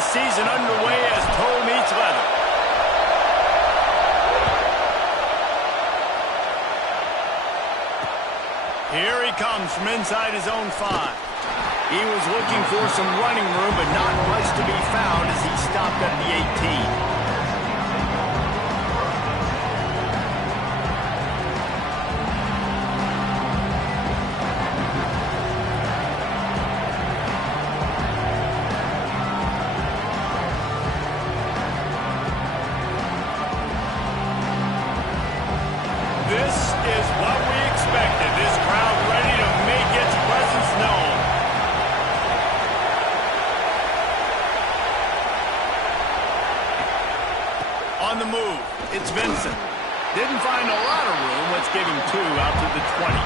his season underway as toe meets leather. Here he comes from inside his own 5. He was looking for some running room, but not much to be found as he stopped at the 18. This is what we expected. This crowd ready to make its presence known. On the move, it's Vincent. Didn't find a lot of room. Let's give him 2 out to the 20.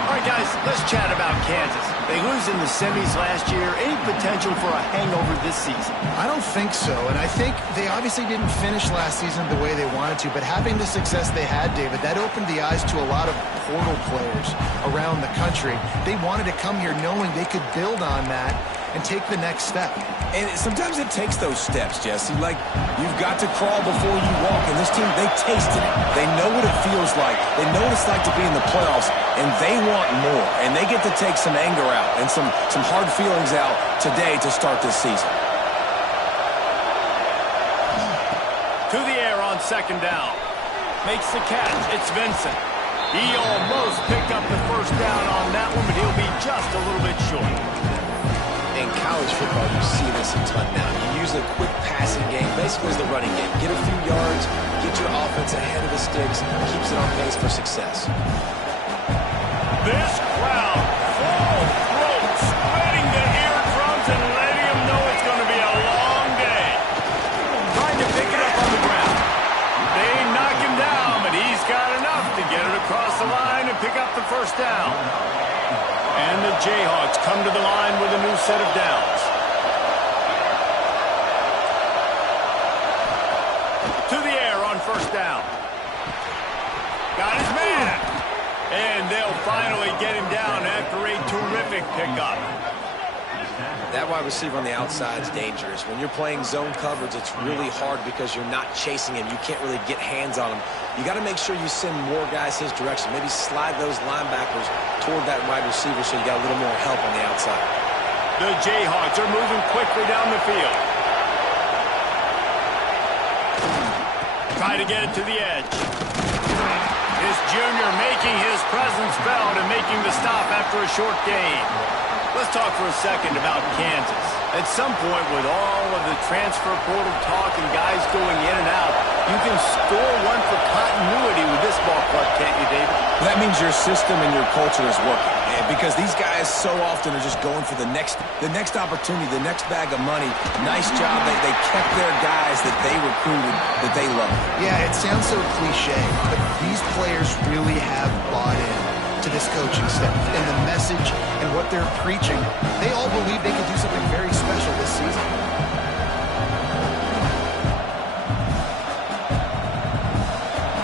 All right, guys, let's chat about Kansas. They lose in the semis last year. Any potential for a hangover this season? I don't think so, and I think they obviously didn't finish last season the way they wanted to, but having the success they had, David, that opened the eyes to a lot of portal players around the country. They wanted to come here knowing they could build on that and take the next step. And sometimes it takes those steps, Jesse. Like, you've got to crawl before you walk. And this team, they tasted it. They know what it feels like. They know what it's like to be in the playoffs, and they want more. And they get to take some anger out and some hard feelings out today to start this season. To the air on second down. Makes the catch. It's Vincent. He almost picked up the first down on that one, but he'll be just a little bit short. In college football, you see this a ton now. You use a quick passing game, basically as the running game. Get a few yards, get your offense ahead of the sticks, keeps it on pace for success. This crowd, full throat, spreading the eardrums and letting them know it's going to be a long day. Trying to pick it up on the ground. They knock him down, but he's got enough to get it across the line and pick up the first down. And the Jayhawks come to the line with a new set of downs. To the air on first down. Got his man. And they'll finally get him down after a terrific pickup. That wide receiver on the outside is dangerous. When you're playing zone coverage, it's really hard because you're not chasing him. You can't really get hands on him. You got to make sure you send more guys his direction. Maybe slide those linebackers toward that wide receiver so you got a little more help on the outside. The Jayhawks are moving quickly down the field. Try to get it to the edge. This junior making his presence felt and making the stop after a short gain. Let's talk for a second about Kansas. At some point, with all of the transfer portal talk and guys going in and out, you can score one for continuity with this ball club, can't you, David? That means your system and your culture is working. Because these guys so often are just going for the next opportunity, the next bag of money. Nice job. They kept their guys that they recruited, that they love. Yeah, it sounds so cliche, but these players really have bought in to this coaching staff and the message and what they're preaching. They all believe they can do something very special this season.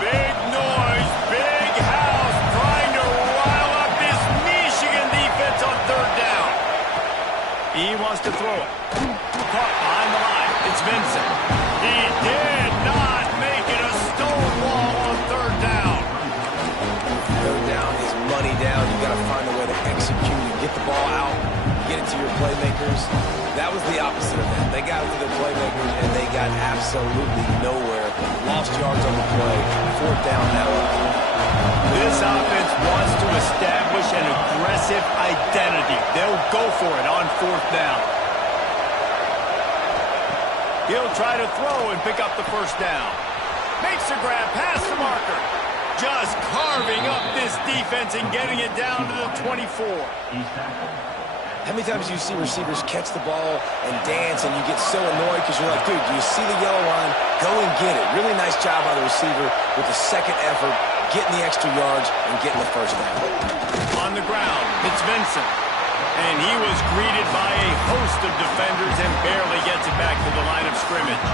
Big noise, big house, trying to rile up this Michigan defense on third down. He wants to throw it. Caught behind the line. It's Vincent. He did not make it a stone wall on third down. Third down is money down. You got to find a way to execute and get the ball out, get it to your playmakers. That was the opposite of that. They got it to their playmakers, and they got absolutely nowhere. Lost yards on the play. Fourth down now. This offense wants to establish an aggressive identity. They'll go for it on fourth down. He'll try to throw and pick up the first down. Makes the grab past the marker. Just carving up this defense and getting it down to the 24. How many times do you see receivers catch the ball and dance and you get so annoyed because you're like, dude, do you see the yellow line? Go and get it. Really nice job by the receiver with the second effort, getting the extra yards and getting the first down. On the ground, it's Vincent. And he was greeted by a host of defenders and barely gets it back to the line of scrimmage.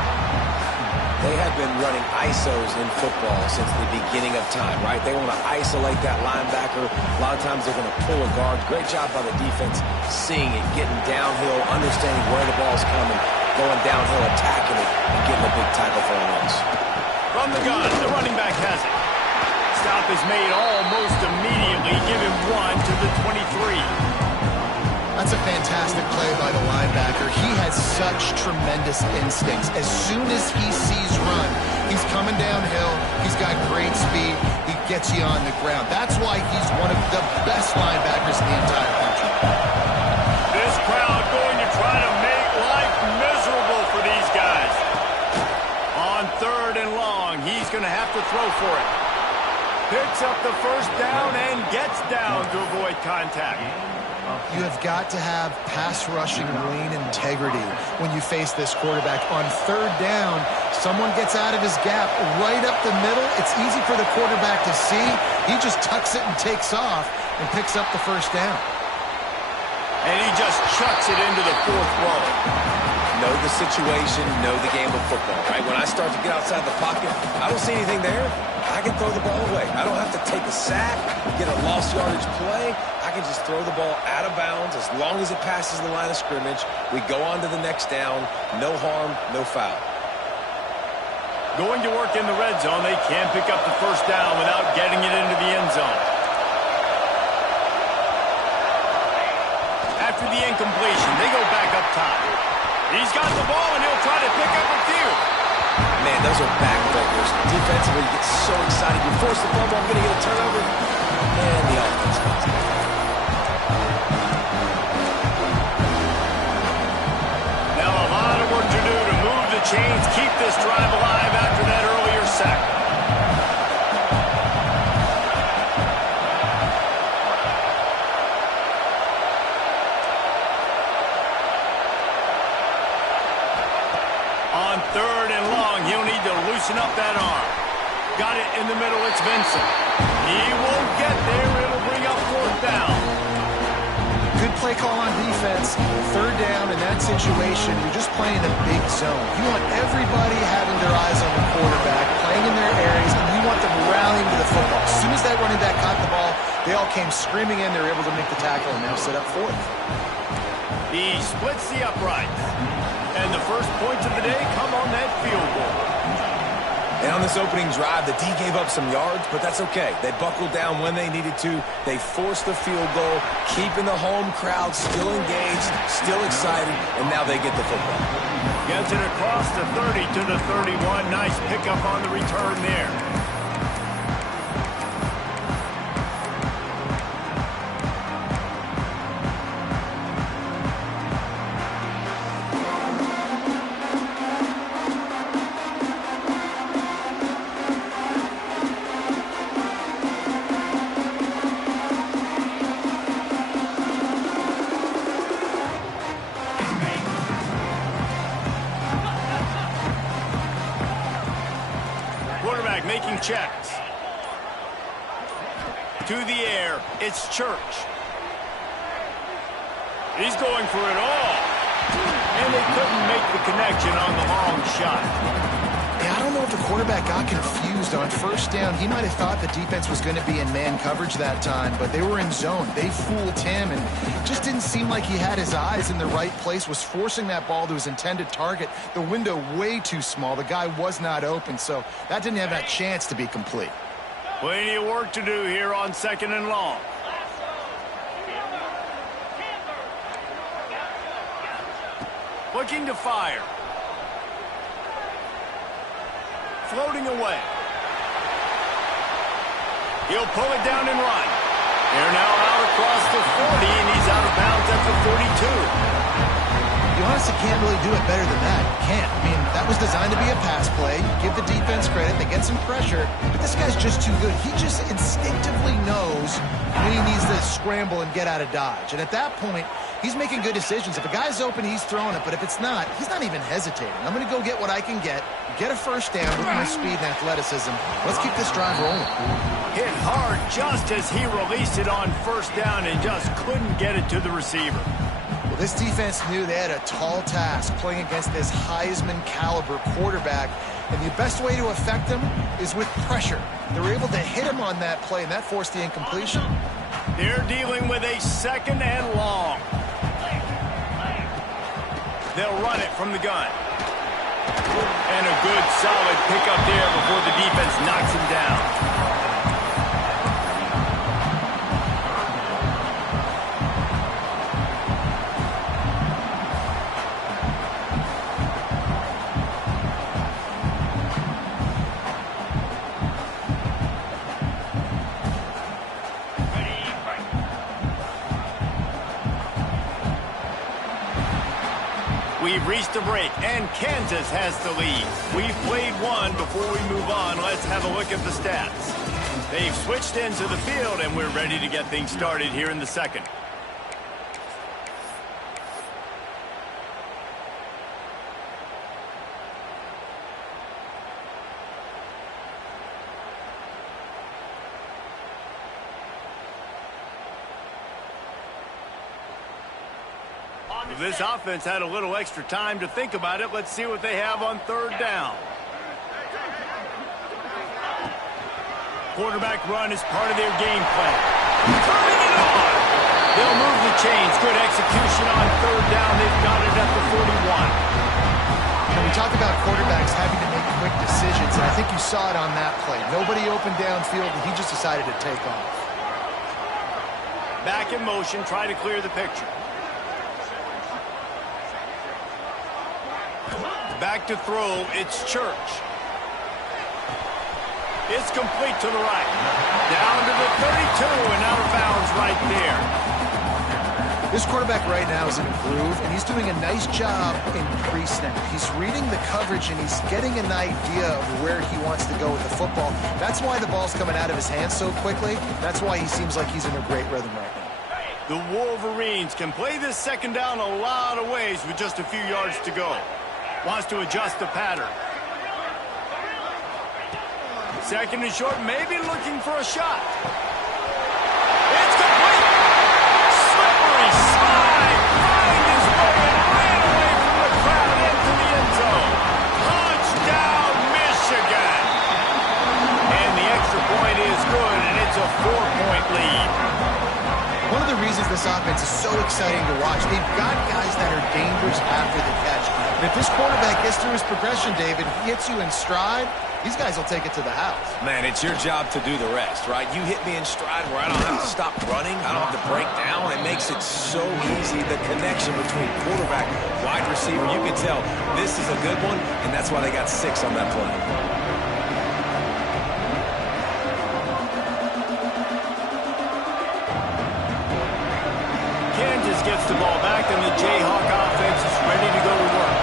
They have been running ISOs in football since the beginning of time, right? They want to isolate that linebacker. A lot of times they're going to pull a guard. Great job by the defense seeing it, getting downhill, understanding where the ball's coming, going downhill, attacking it, and getting a big tackle for a loss. From the gun, the running back has it. Stop is made almost immediately. Give him 1 to the 23. That's a fantastic play by the linebacker. He has such tremendous instincts. As soon as he sees run, he's coming downhill. He's got great speed. He gets you on the ground. That's why he's one of the best linebackers in the entire country. This crowd going to try to make life miserable for these guys. On 3rd and long, he's going to have to throw for it. Picks up the first down and gets down to avoid contact. You have got to have pass rushing lane integrity when you face this quarterback. On 3rd down, someone gets out of his gap right up the middle. It's easy for the quarterback to see. He just tucks it and takes off and picks up the first down. And he just chucks it into the 4th row. Know the situation, know the game of football, right? When I start to get outside the pocket, I don't see anything there. I can throw the ball away. I don't have to take a sack, get a lost yardage play. I can just throw the ball out of bounds as long as it passes the line of scrimmage. We go on to the next down. No harm, no foul. Going to work in the red zone. They can't pick up the first down without getting it into the end zone. After the incompletion, they go back up top. He's got the ball, and he'll try to pick up a few. Man, those are backbreakers. Defensively, you get so excited. You force the fumble, I'm going to get a turnover. And the offense comes in. Now a lot of work to do to move the chains, keep this drive alive after that earlier sack. On 3rd and long, he'll need to loosen up that arm. Got it in the middle, it's Vincent. He won't get there, it'll bring up 4th down. Good play call on defense. 3rd down in that situation, you're just playing a big zone. You want everybody having their eyes on the quarterback, playing in their areas, and you want them rallying to the football. As soon as that running back caught the ball, they all came screaming in. They were able to make the tackle and now set up 4th. He splits the uprights. And the first points of the day come on that field goal. And on this opening drive, the D gave up some yards, but that's okay. They buckled down when they needed to. They forced the field goal, keeping the home crowd still engaged, still excited, and now they get the football. Gets it across the 30 to the 31. Nice pickup on the return there. Making checks. To the air, it's Church. He's going for it all. And they couldn't make the connection on the long shot. Yeah, I don't know if the quarterback got confused on 1st down. He might have thought the defense was going to be in man coverage that time, but they were in zone. They fooled him, and just didn't seem like he had his eyes in the right place, was forcing that ball to his intended target. The window way too small. The guy was not open, so that didn't have that chance to be complete. Plenty of work to do here on 2nd and long. Looking to fire. Floating away. He'll pull it down and run. They're now out across the 40, and he's out of bounds at the 42. You honestly can't really do it better than that. You can't. I mean, that was designed to be a pass play. You give the defense credit. They get some pressure. But this guy's just too good. He just instinctively knows when he needs to scramble and get out of dodge. And at that point, he's making good decisions. If a guy's open, he's throwing it. But if it's not, he's not even hesitating. I'm going to go get what I can get a first down with my speed and athleticism. Let's keep this drive rolling. Hit hard just as he released it on 1st down and just couldn't get it to the receiver. Well, this defense knew they had a tall task playing against this Heisman caliber quarterback, and the best way to affect him is with pressure. They were able to hit him on that play, and that forced the incompletion. They're dealing with a 2nd and long. They'll run it from the gun. And a good, solid pickup there before the defense knocks him down. We've reached a break, and Kansas has the lead. We've played one. Before we move on, let's have a look at the stats. They've switched into the field, and we're ready to get things started here in the second. This offense had a little extra time to think about it. Let's see what they have on third down. Quarterback run is part of their game plan. Turning it on. They'll move the chains. Good execution on third down. They've got it at the 41. And we talk about quarterbacks having to make quick decisions, and I think you saw it on that play. Nobody open downfield, and he just decided to take off. Back in motion, try to clear the picture. Back to throw, it's Church. It's complete to the right. Down to the 32 and out of bounds right there. This quarterback right now is in a groove, and he's doing a nice job in pre-snap. He's reading the coverage, and he's getting an idea of where he wants to go with the football. That's why the ball's coming out of his hands so quickly. That's why he seems like he's in a great rhythm right now. The Wolverines can play this second down a lot of ways with just a few yards to go. Wants to adjust the pattern. Second and short, maybe looking for a shot. It's complete. Slippery slide. Find his way and ran away from the crowd into the end zone. Touchdown, Michigan. And the extra point is good, and it's a 4-point lead. One of the reasons this offense is so exciting to watch, they've got guys that are dangerous after the catch. And if this quarterback gets through his progression, David, he hits you in stride, these guys will take it to the house. Man, it's your job to do the rest, right? You hit me in stride where I don't have to stop running. I don't have to break down. It makes it so easy. The connection between quarterback, wide receiver, you can tell this is a good one, and that's why they got 6 on that play. Gets the ball back, and the Jayhawk offense is ready to go to work.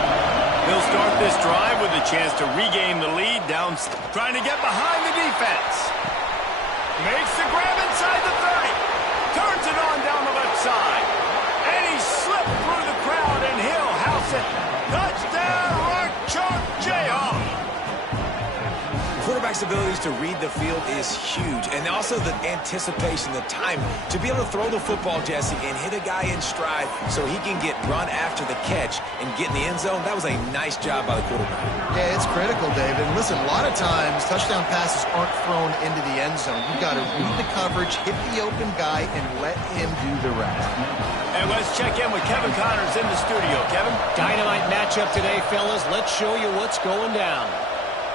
They'll start this drive with a chance to regain the lead down, trying to get behind the defense. Makes the grab inside the 30. Turns it on down the left side. And he slipped through the crowd, and he'll house it. Touchdown, Rock Chalk Jayhawk. Quarterback's abilities to read the field is huge, and also the anticipation, the time to be able to throw the football, Jesse, and hit a guy in stride so he can get run after the catch and get in the end zone. That was a nice job by the quarterback. Yeah, it's critical, David. And listen, a lot of times touchdown passes aren't thrown into the end zone. You've got to read the coverage, hit the open guy, and let him do the rest. And let's check in with Kevin Connors in the studio. Kevin? Dynamite matchup today, fellas. Let's show you what's going down.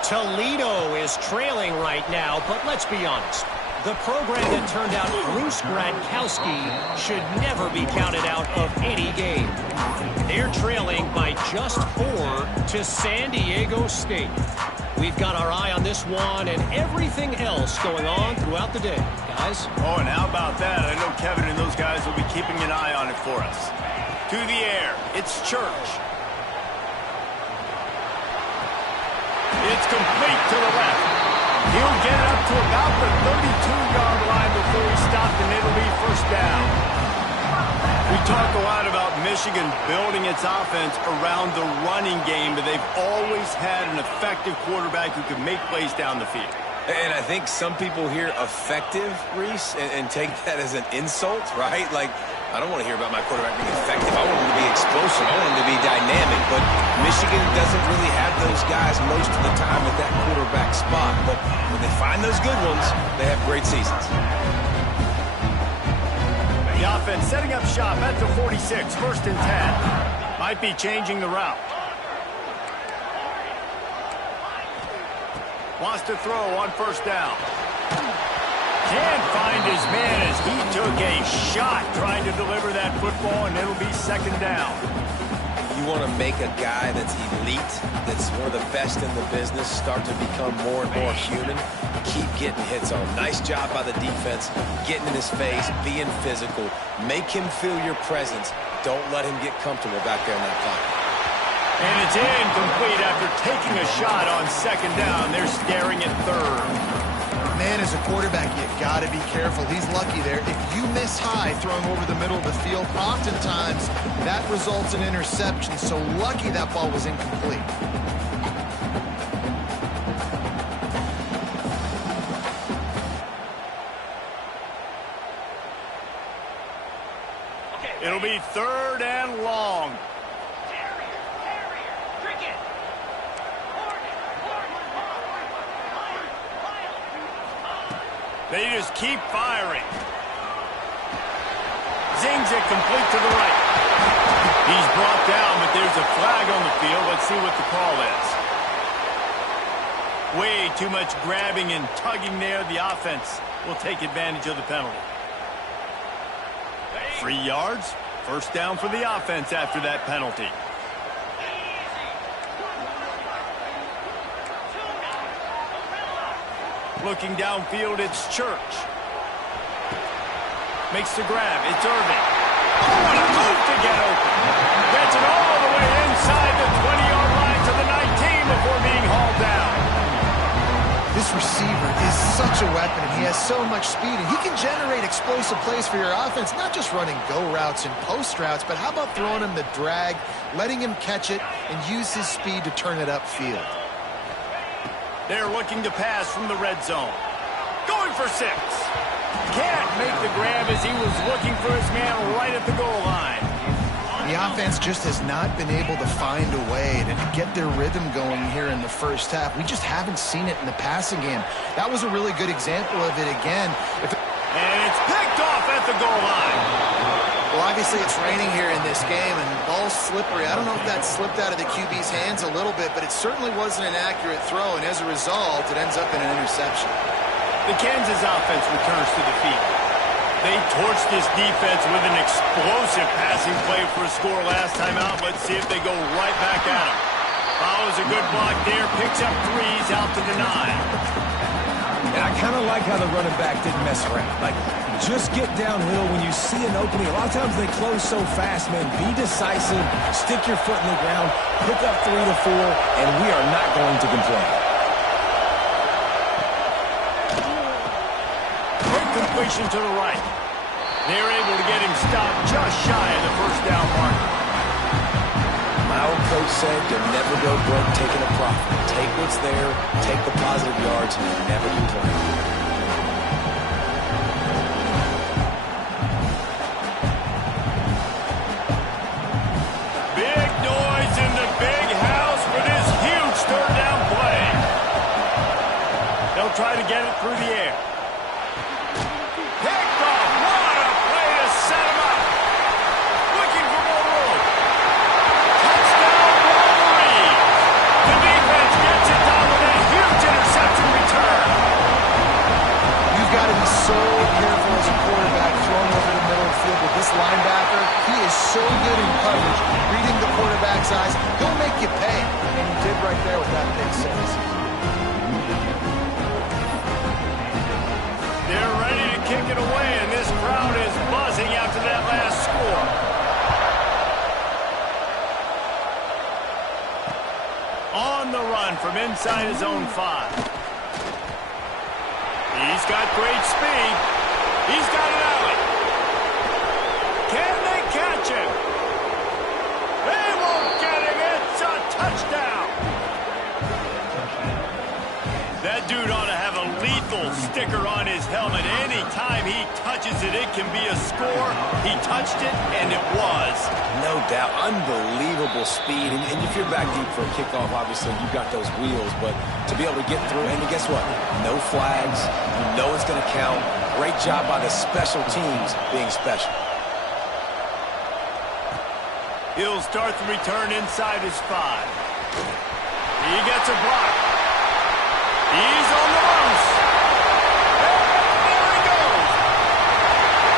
Toledo is trailing right now, but let's be honest. The program that turned out Bruce Gradkowski should never be counted out of any game. They're trailing by just 4 to San Diego State. We've got our eye on this one and everything else going on throughout the day, guys. Oh, and how about that? I know Kevin and those guys will be keeping an eye on it for us. To the air, it's Church. It's complete to the left. He'll get it up to about the 32-yard line before he stopped, and it'll be first down. We talk a lot about Michigan building its offense around the running game, but they've always had an effective quarterback who can make plays down the field. And I think some people hear effective, Reese, and take that as an insult, right? Like, I don't want to hear about my quarterback being effective. I want him to be explosive. I want him to be dynamic. But Michigan doesn't really have those guys most of the time at that quarterback spot. But when they find those good ones, they have great seasons. The offense setting up shop at the 46, first and 10. Might be changing the route. Wants to throw on first down. Can't find his man as he took a shot trying to deliver that football, and it'll be second down. You want to make a guy that's elite, that's one of the best in the business, start to become more and more human. Keep getting hits on him. Nice job by the defense, getting in his face, being physical. Make him feel your presence. Don't let him get comfortable back there in that pocket. And it's incomplete after taking a shot on second down. They're staring at third. Man, as a quarterback, you got to be careful. He's lucky there. If you miss high throwing over the middle of the field, oftentimes that results in interception. So lucky that ball was incomplete. It'll be third and long. They just keep firing. Zings it complete to the right. He's brought down, but there's a flag on the field. Let's see what the call is. Way too much grabbing and tugging there. The offense will take advantage of the penalty. 3 yards. First down for the offense after that penalty. Looking downfield, it's Church. Makes the grab. It's Irving. Oh, what a move to get open. Gets it all the way inside the 20-yard line to the 19 before being hauled down. This receiver is such a weapon, and he has so much speed, and he can generate explosive plays for your offense, not just running go routes and post routes, but how about throwing him the drag, letting him catch it, and use his speed to turn it upfield. They're looking to pass from the red zone. Going for 6. Can't make the grab as he was looking for his man right at the goal line. The offense just has not been able to find a way to get their rhythm going here in the first half. We just haven't seen it in the passing game. That was a really good example of it again. And it's picked off at the goal line. Well, obviously it's raining here in this game, and the ball's slippery. I don't know if that slipped out of the QB's hands a little bit, but it certainly wasn't an accurate throw, and as a result, it ends up in an interception. The Kansas offense returns to the field. They torched this defense with an explosive passing play for a score last time out. Let's see if they go right back at him. Follows a good block there, picks up 3s out to the 9. And I kind of like how the running back didn't mess around. Like, just get downhill when you see an opening. A lot of times they close so fast, man. Be decisive, stick your foot in the ground, pick up 3 to 4, and we are not going to complain. Quick completion to the right. They're able to get him stopped just shy of the first down marker. My old coach said you'll never go broke taking a profit. Take what's there, take the positive yards, and never complain. Big noise in the big house for this huge third down play. They'll try to get it through the air. Picked off. What a play to set him up. Looking for more room. Touchdown, Wolverine. The defense gets it done with a huge interception return. You've got to be so careful as a quarterback throwing over the middle of the field with this linebacker. He is so good in coverage, reading the quarterback's eyes. He'll make you pay, and he did right there with that big six. They're ready to kick it away, and this crowd is buzzing after that last score. On the run from inside his own 5. He's got great speed. He's got an alley. Can they catch him? They won't get him. It's a touchdown. That dude ought to have a lethal sticker on his helmet. Anytime he touches it, it can be a score. He touched it, and it was. No doubt. Unbelievable speed. And if you're back deep for a kickoff, obviously you've got those wheels. But to be able to get through, and guess what? No flags. You know it's going to count. Great job by the special teams being special. He'll start the return inside his 5. He gets a block. He's on the loose. And there he goes.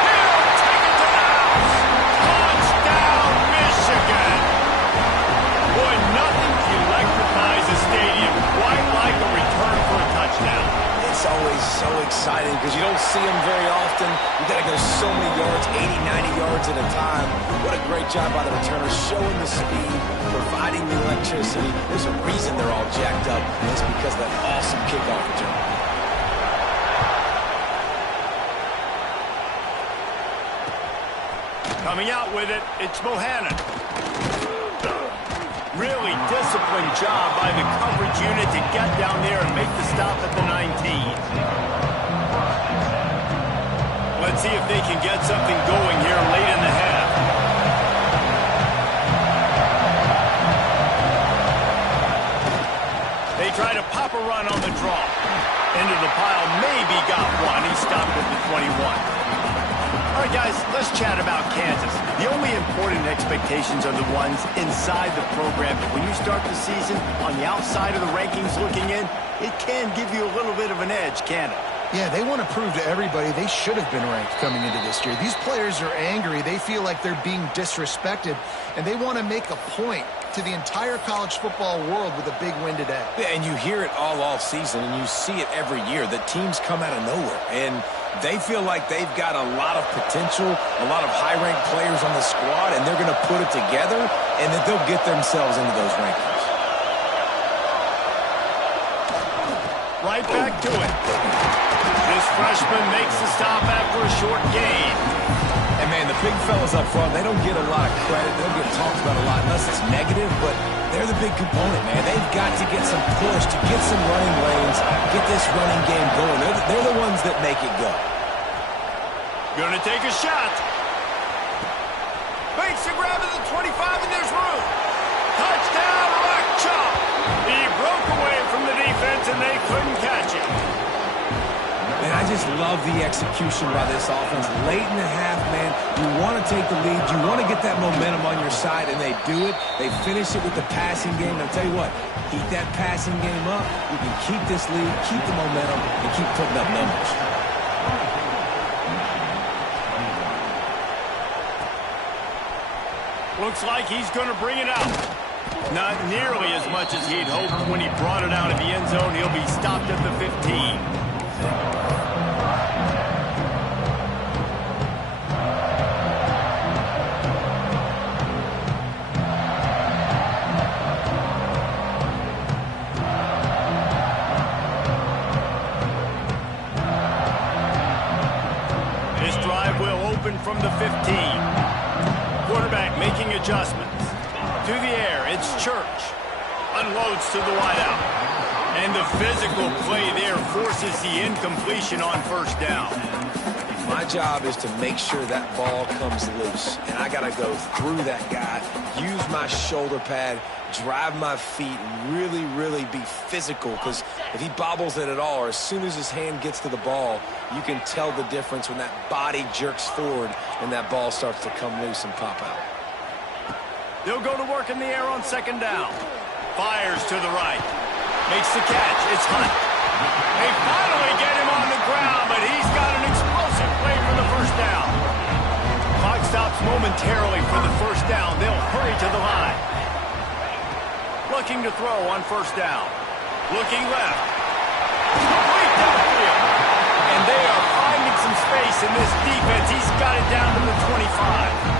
He'll take it to the house. Touchdown, Michigan. Boy, nothing electrifies a stadium quite like a return for a touchdown. It's always so exciting because you don't see them very often. You got to go so many yards, 80, 90 yards at a time. What a great job by the returner, showing the speed, providing the electricity. There's a reason they're all jacked up, and it's because of that awesome kickoff return. Coming out with it, it's Bohannon. Really disciplined job by the coverage unit to get down there and make the stop at the 19. Let's see if they can get something going here late in the half. They try to pop a run on the draw. Into the pile, maybe got one. He stopped at the 21. All right, guys, let's chat about Kansas. The only important expectations are the ones inside the program. But when you start the season on the outside of the rankings looking in, it can give you a little bit of an edge, can it? Yeah, they want to prove to everybody they should have been ranked coming into this year. These players are angry. They feel like they're being disrespected, and they want to make a point to the entire college football world with a big win today. Yeah, and you hear it all season, and you see it every year. The teams come out of nowhere, and they feel like they've got a lot of potential, a lot of high-ranked players on the squad, and they're going to put it together, and then they'll get themselves into those rankings. Right back to it. This freshman makes the stop after a short gain. And, man, the big fellas up front, they don't get a lot of credit. They don't get talked about a lot unless it's negative, but they're the big component, man. They've got to get some push, to get some running lanes, get this running game going. They're the ones that make it go. Gonna take a shot. Makes the grab at the 25, and there's room. Touchdown, Rock Chalk. He broke away from the defense, and they couldn't catch him. And I just love the execution by this offense. Late in the half, man, you want to take the lead. You want to get that momentum on your side, and they do it. They finish it with the passing game. And I'll tell you what, keep that passing game up. You can keep this lead, keep the momentum, and keep putting up numbers. Looks like he's going to bring it out. Not nearly as much as he'd hoped when he brought it out of the end zone. He'll be stopped at the 15. This drive will open from the 15. Quarterback making adjustments. To the air, it's Church. Unloads to the wideout. And the physical play there forces the incompletion on first down. My job is to make sure that ball comes loose. And I got to go through that guy, use my shoulder pad, drive my feet, really be physical. Because if he bobbles it at all, or as soon as his hand gets to the ball, you can tell the difference when that body jerks forward and that ball starts to come loose and pop out. They'll go to work in the air on second down. Fires to the right. Makes the catch. It's Hunt. They finally get him on the ground, but he's got an explosive play for the first down. Clock stops momentarily for the first down. They'll hurry to the line. Looking to throw on first down. Looking left. Complete downfield. And they are finding some space in this defense. He's got it down to the 25.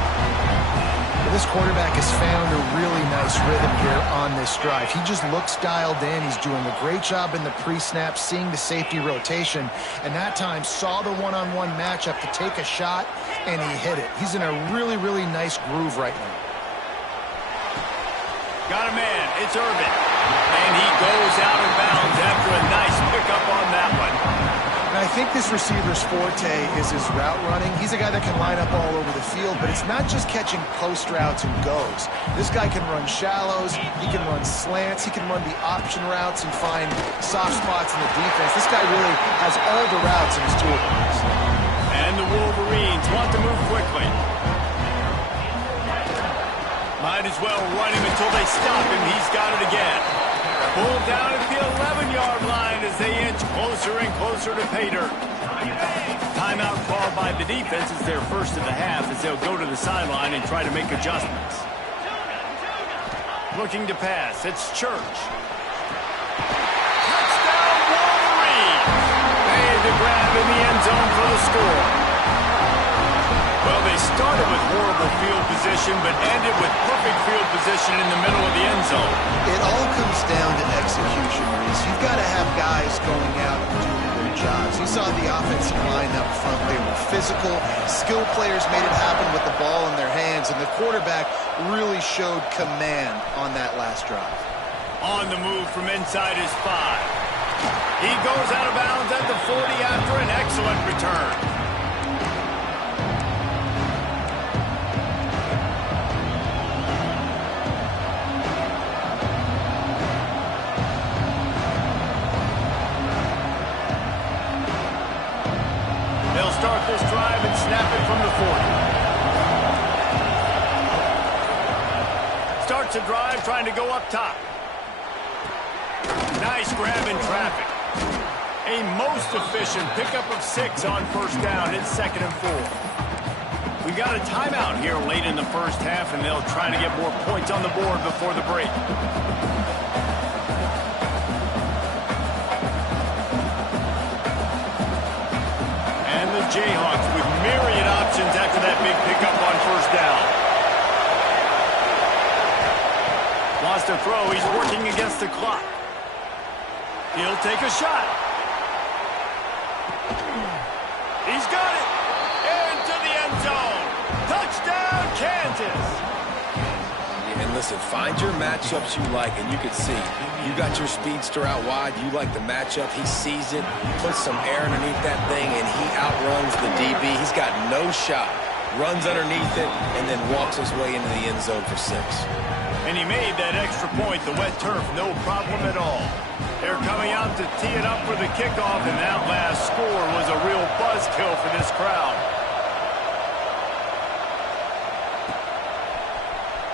This quarterback has found a really nice rhythm here on this drive. He just looks dialed in. He's doing a great job in the pre-snap, seeing the safety rotation, and that time saw the one-on-one matchup to take a shot, and he hit it. He's in a really nice groove right now. Got a man. It's Urban. And he goes out of bounds after a nice pickup on that one. And I think this receiver's forte is his route running. He's a guy that can line up all over the field, but it's not just catching post routes and goes. This guy can run shallows, he can run slants, he can run the option routes and find soft spots in the defense. This guy really has all the routes in his toolbox. And the Wolverines want to move quickly. Might as well run him until they stop him. He's got it again. Pulled down at the 11-yard line as they inch closer and closer to pay dirt. Timeout called by the defense is their first of the half as they'll go to the sideline and try to make adjustments. Looking to pass. It's Church. Touchdown, Wolverine! Made the grab in the end zone for the score. Well, they started with horrible field position, but ended with perfect field position in the middle of the end zone. It all comes down to execution, Reese. You've got to have guys going out and doing their jobs. You saw the offensive line up front. They were physical. Skilled players made it happen with the ball in their hands, and the quarterback really showed command on that last drive. On the move from inside his 5. He goes out of bounds at the 40 after an excellent return. They'll start this drive and snap it from the 40. Starts a drive trying to go up top. Nice grab in traffic. A most efficient pickup of 6 on first down. It's 2nd and 4. We got a timeout here late in the first half, and they'll try to get more points on the board before the break. And the Jayhawks with myriad options after that big pickup on first down. Wants to throw. He's working against the clock. He'll take a shot. He's got it. Into the end zone. Touchdown, Kansas. And listen, find your matchups you like, and you can see. You got your speedster out wide. You like the matchup. He sees it, puts some air underneath that thing, and he outruns the DB. He's got no shot. Runs underneath it, and then walks his way into the end zone for 6. And he made that extra point, the wet turf, no problem at all. They're coming out to tee it up for the kickoff, and that last score was a real buzzkill for this crowd.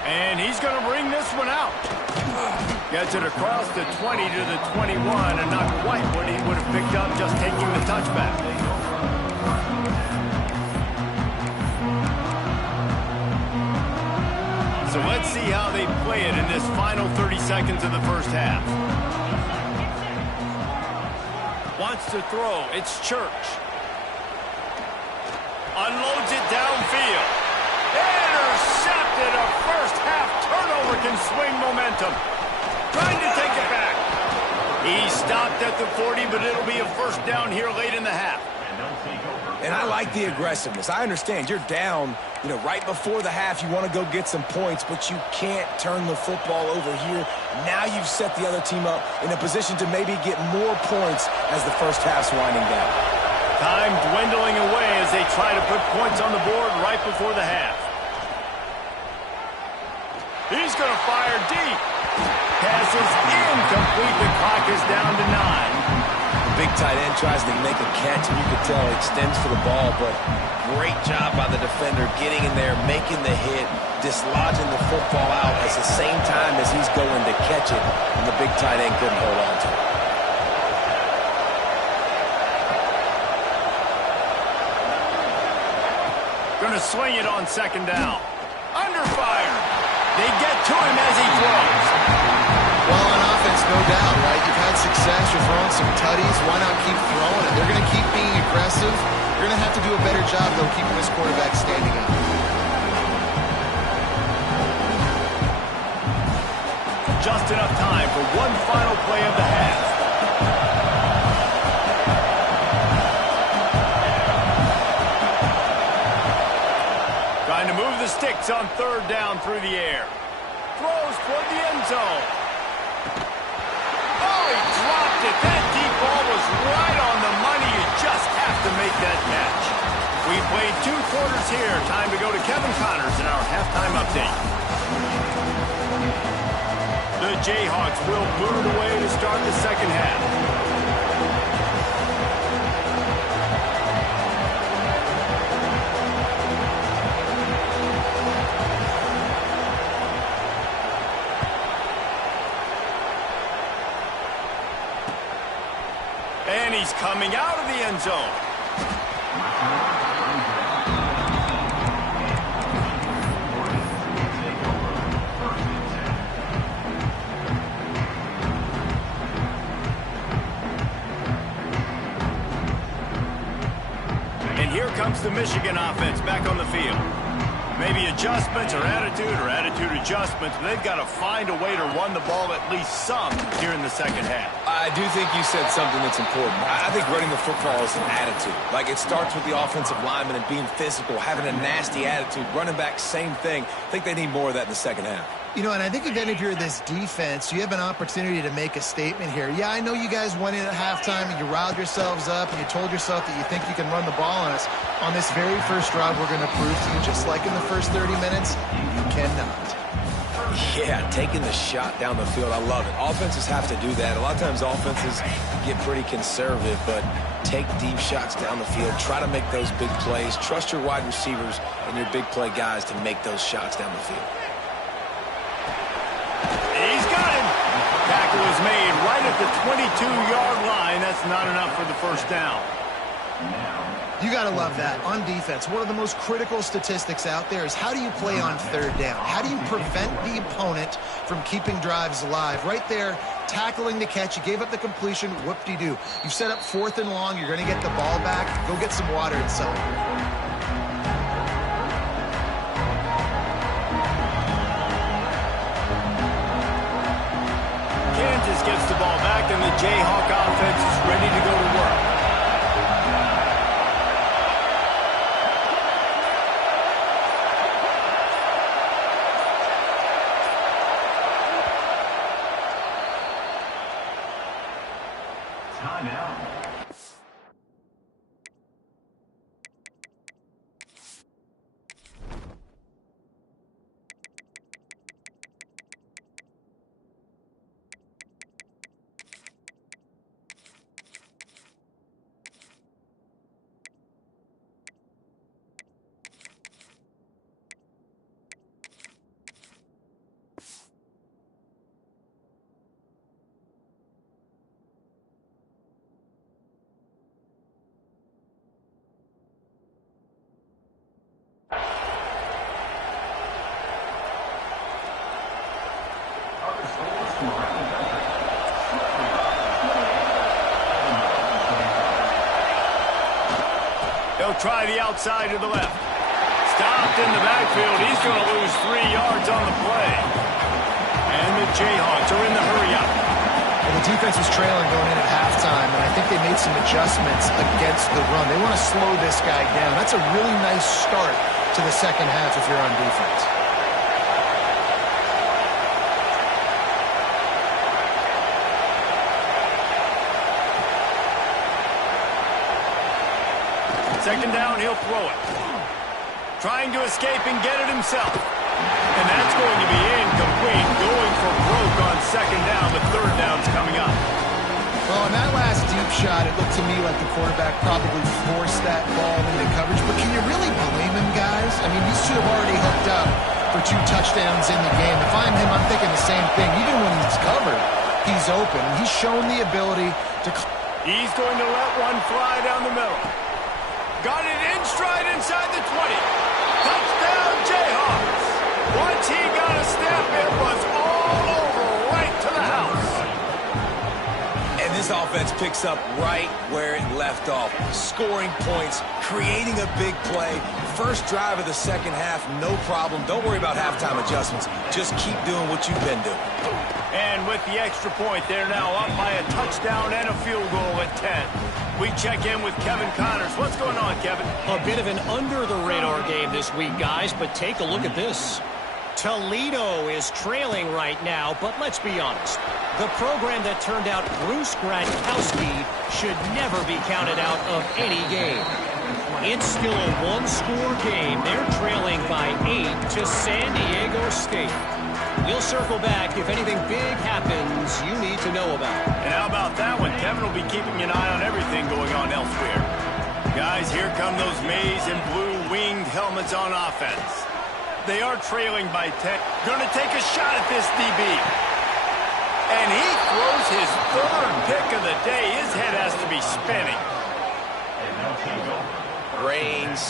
And he's going to bring this one out. Gets it across the 20 to the 21, and not quite what he would have picked up just taking the touchback. So let's see how they play it in this final 30 seconds of the first half. Wants to throw. It's Church. Unloads it downfield. Intercepted. A first half turnover can swing momentum. Trying to take it back. He stopped at the 40, but it'll be a first down here late in the half. And I like the aggressiveness. I understand you're down, right before the half. You want to go get some points, but you can't turn the football over here. Now you've set the other team up in a position to maybe get more points as the first half's winding down. Time dwindling away as they try to put points on the board right before the half. He's going to fire deep. Pass is incomplete. The clock is down to 9. Big tight end tries to make a catch, and you can tell he extends for the ball, but great job by the defender getting in there, making the hit, dislodging the football out at the same time as he's going to catch it, and the big tight end couldn't hold on to it. Going to swing it on 2nd down. Under fire. They get to him as he throws. Well, on offense, no doubt, right? You've had success. You're throwing some tutties. Why not keep throwing it? They're going to keep being aggressive. You're going to have to do a better job, though, keeping this quarterback standing up. Just enough time for one final play of the half. Trying to move the sticks on 3rd down through the air. Throws toward the end zone. Oh, he dropped it. That deep ball was right on the money. You just have to make that catch. We played 2 quarters here. Time to go to Kevin Connors in our halftime update. The Jayhawks will move it away to start the second half. And he's coming out of the end zone. And here comes the Michigan offense back on the field. Maybe adjustments or attitude adjustments, but they've got to find a way to run the ball at least some here in the second half. I do think you said something that's important. I think running the football is an attitude. Like, it starts with the offensive lineman and being physical, having a nasty attitude. Running back, same thing. I think they need more of that in the second half. You know, and I think, again, if you're this defense, you have an opportunity to make a statement here. Yeah, I know you guys went in at halftime and you riled yourselves up and you told yourself that you think you can run the ball on us. On this very first drive, we're going to prove to you, just like in the first 30 minutes, you cannot. Yeah, taking the shot down the field, I love it. Offenses have to do that. A lot of times offenses get pretty conservative, but take deep shots down the field. Try to make those big plays. Trust your wide receivers and your big play guys to make those shots down the field. He's got him. Tackle is made right at the 22-yard line. That's not enough for the first down. You got to love that. On defense, one of the most critical statistics out there is how do you play on third down? How do you prevent the opponent from keeping drives alive? Right there, tackling the catch. You gave up the completion. Whoop-de-doo. You set up 4th and long. You're going to get the ball back. Go get some water and celebrate. Kansas gets the ball back, and the Jayhawk offense is ready to go to work. He'll try the outside to the left. Stopped in the backfield. He's going to lose 3 yards on the play. And the Jayhawks are in the hurry-up. Well, the defense was trailing going in at halftime, and I think they made some adjustments against the run. They want to slow this guy down. That's a really nice start to the second half if you're on defense. Second down, he'll throw it. Trying to escape and get it himself. And that's going to be incomplete. Going for broke on second down. The third down's coming up. Well, on that last deep shot, it looked to me like the quarterback probably forced that ball into coverage. But can you really blame him, guys? I mean, these two have already hooked up for 2 touchdowns in the game. If I'm him, I'm thinking the same thing. Even when he's covered, he's open. He's shown the ability to... He's going to let one fly down the middle. Got it in stride inside the 20. Touchdown, Jayhawks. Once he got a step, it was all over right to the house. And this offense picks up right where it left off. Scoring points, creating a big play. First drive of the second half, no problem. Don't worry about halftime adjustments. Just keep doing what you've been doing. And with the extra point, they're now up by a touchdown and a field goal at 10. We check in with Kevin Connors. What's going on, Kevin? A bit of an under-the-radar game this week, guys, but take a look at this. Toledo is trailing right now, but let's be honest. The program that turned out Bruce Gradkowski should never be counted out of any game. It's still a one-score game. They're trailing by 8 to San Diego State. We'll circle back if anything big happens you need to know about. And how about that one? Kevin will be keeping an eye on everything going on elsewhere. Guys, here come those maize and blue winged helmets on offense. They are trailing by 10. Going to take a shot at this DB. And he throws his third pick of the day. His head has to be spinning. Rain,